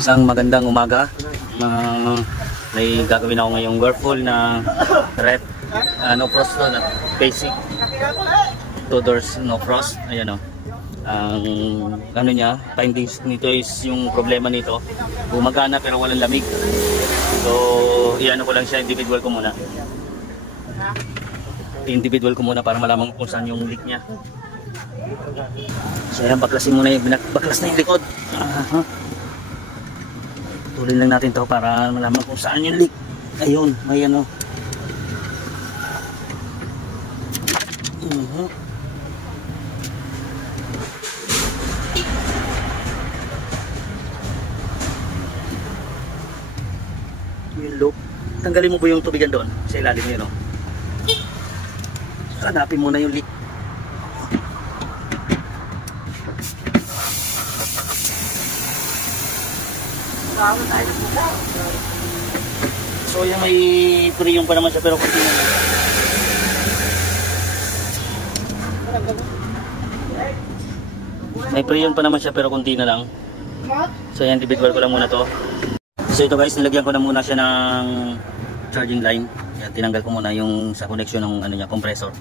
Isang magandang umaga. May gagawin ako ngayong Whirlpool na red no frost to, na basic 2 doors no frost. Ayan o. Ang ano niya, findings nito is yung problema nito, gumagana pero walang lamig. So iyan ko lang siya, individual ko muna. Individual ko muna para malaman kung saan yung leak niya. So ayan, baklasin muna yung baklas na yung likod. Tuloy lang natin to para malaman kung saan yung leak. Ayun, may ano. Yung loop. Tanggalin mo ba yung tubigan doon sa ilalim nyo, no? Hanapin muna yung leak. So yung may priyong pa naman siya pero konti na lang. May priyong pa naman siya pero konti na lang. So yan, individual ko lang muna to. So ito guys, nilagyan ko na muna siya ng charging line. Yan, tinanggal ko muna yung sa connection ng ano niya, compressor.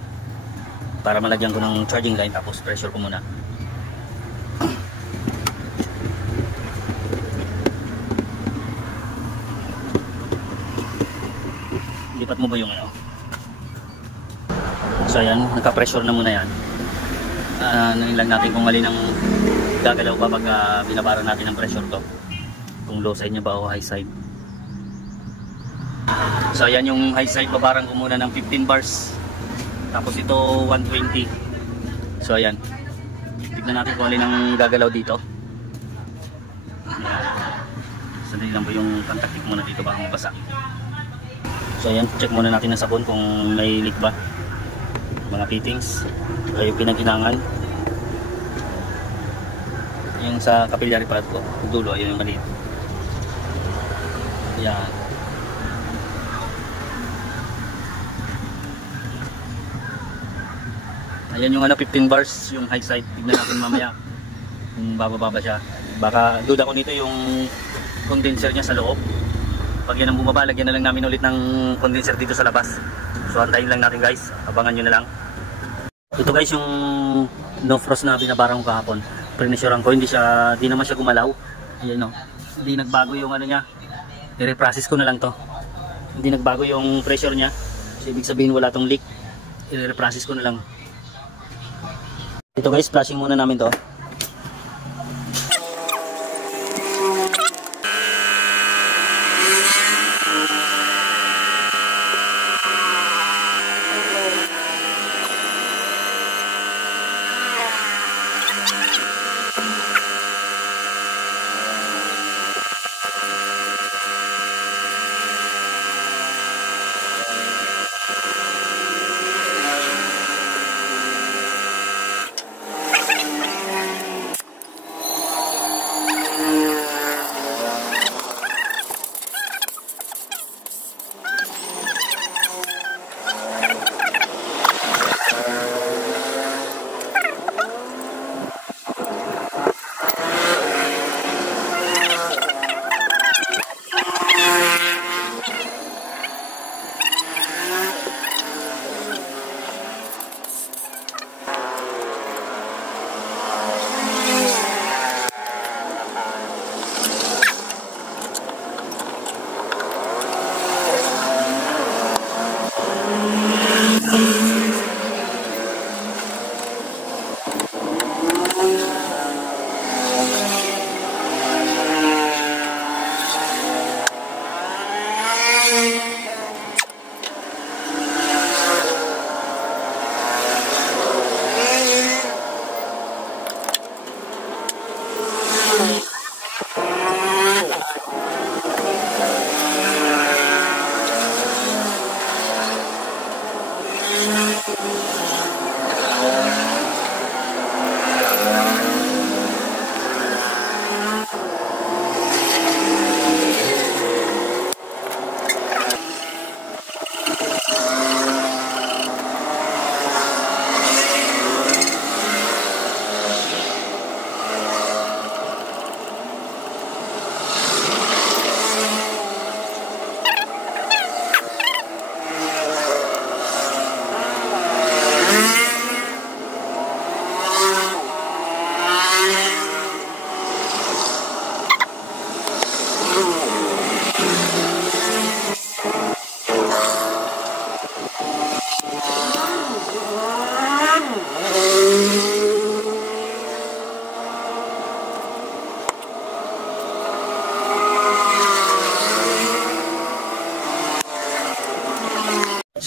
Para malagyan ko ng charging line, tapos pressure ko muna. Lipat mo ba yung ano? So ayan, nagka-pressure na muna yan. Nangin lang natin kung alin ang gagalaw pa pag binabara natin ang pressure to. Kung low side niya ba o high side. So ayan yung high side, babarang ko muna ng 15 bars. Tapos ito 120. So ayan. Tignan natin kung alin ang gagalaw dito. Ayan. Sandali lang po yung kontaktik muna dito baka mabasa. So ayan, check muna natin ng sabon kung may leak ba. Mga fittings, yung pinaghinangan. Yung sa capillary pad ko, dulo, ayun yung maliit. Ayan. Ayan yung ano, 15 bars, yung high side. Tignan natin mamaya kung bababa ba siya. Baka duda ko nito yung condenser niya sa loob. Pag yan ang bumaba, lagyan na lang namin ulit ng condenser dito sa labas. So antayin lang natin guys, abangan nyo na lang. Ito guys yung no frost na binabarang ko kahapon. Prinisyoran ko, hindi naman siya gumalaw. Ayan o, hindi nagbago yung ano niya. I-reprocess ko na lang to. Hindi nagbago yung pressure niya. So ibig sabihin wala tong leak. I-reprocess ko na lang. Ito guys, flushing muna namin to.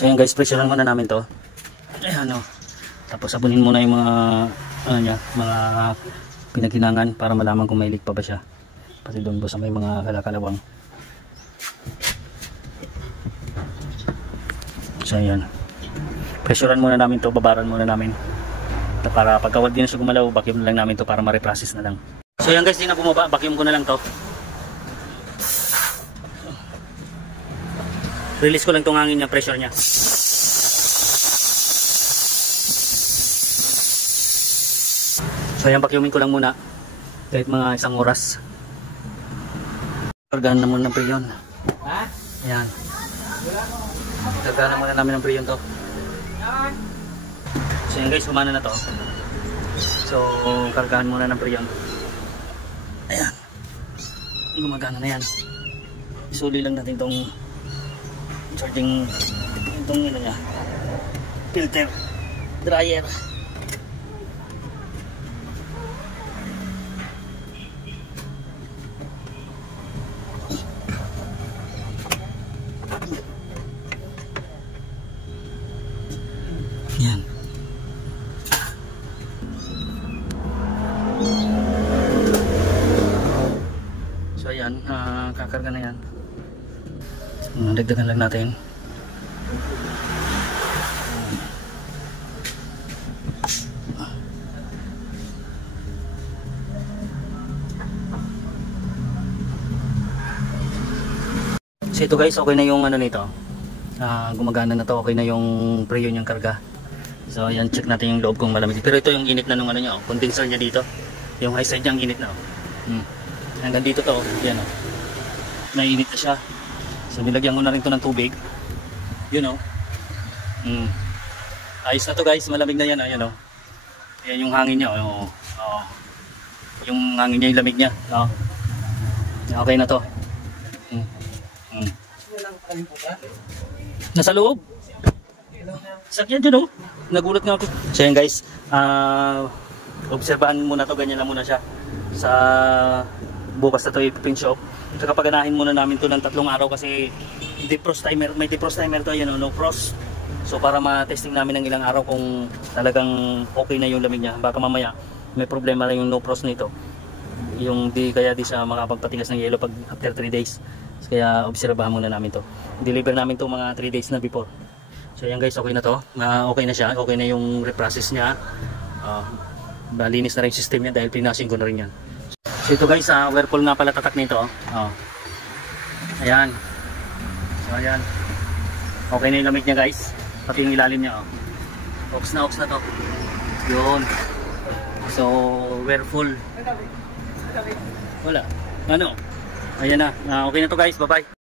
So yan guys, pressurean muna namin to. Ayan o. Tapos sabunin muna yung mga ano niya, mga pinaghinangan para malaman kung may leak pa ba siya. Pati doon po sa may mga kalakalawang. So yan. Pressurean muna namin to, babaran muna namin. Para pagkawag din na siya gumalaw, vacuum na lang namin to para ma-reprocess na lang. So yan guys, di na bumaba, vacuum ko na lang to. Release ko lang tong hangin niya, pressure niya. So yan, vacuumin ko lang muna. Kahit mga 1 oras. Kargahan na muna ng preyon. Ayan. Kargahan na muna namin ng preyon to. So yan guys, humana na to. So kargahan muna ng preyon. Ayan. Gumagana na yan. Isuli lang natin tong charging, itong ano niya, filter, dryer. Yan. So ayan, kakarga na yan. Dagdagan lang natin. So ito guys, okay na yung ano nito. Gumagana na to, okay na yung preyon yung karga. So ayan, check natin yung loob kung malamig. Pero ito yung init na nung ano niya, condenser niya dito. Yung high side niya ang init na. Hanggang dito to, yan o. Naiinit na siya. So nilagyan ko na rin to ng tubig. Yun o. Ayos na to guys, malamig na yan o. Yan o. Yan yung hangin niya o. Yung hangin niya, yung lamig niya. Okay na to. Nasa loob. Sakyan dyan o. Nagulat nga ako. So yan guys, obserbahan muna to, ganyan lang muna siya. Sa bukas na to i-print shop. Saka paganahin muna namin to ng 3 araw kasi defrost timer, may defrost timer to, yun, no frost. So para ma-testing namin ng ilang araw kung talagang okay na yung lamig niya. Baka mamaya may problema na yung no frost nito. Yung di siya makapagpatigas ng yelo pag after 3 days. Kaya obserbahan muna namin to. Deliver namin to mga 3 days na before. So yan guys, okay na to. Okay na siya, okay na yung reprocess niya. Malinis na rin yung system niya dahil pinashing ko na rin yan. So ito guys, Whirlpool nga pala tatak nito. Ayan. So ayan. Okay na yung lamig niya guys. Pati yung ilalim niya. Ox na to. Yun. So Whirlpool. Wala. Ano? Ayan na. Okay na to guys. Bye bye.